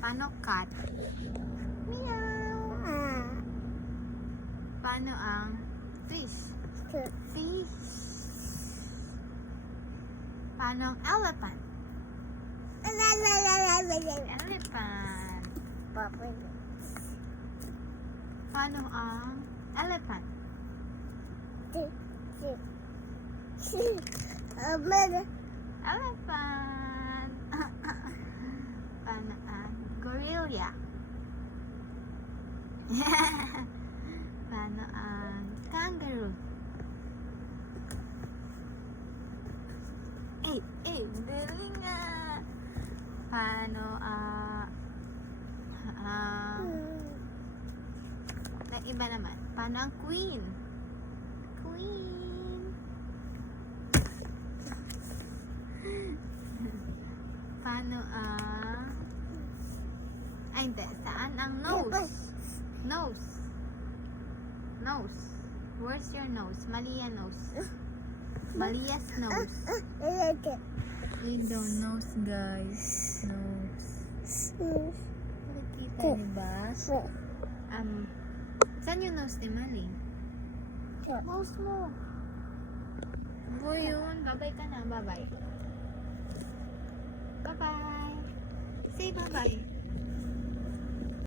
Paano cat? Meow. Paano ang fish? Fish. Paano ang elephant? Elephant. Paano ang elephant? Elephant. Paano ang gorilla? Paano ang kangaroo? Dali nga. Paano na iba naman? Paano ang queen? Queen. Paano ang hindi. Saan ang nose? Nose. Where's your nose? Malia nose. Malia's nose. Window nose, guys. Nose. Nakikita niyo ba? Saan yung nose ni Mali? Nose mo. Bo yun. Bye-bye ka na. Bye-bye. Bye-bye. Say bye-bye.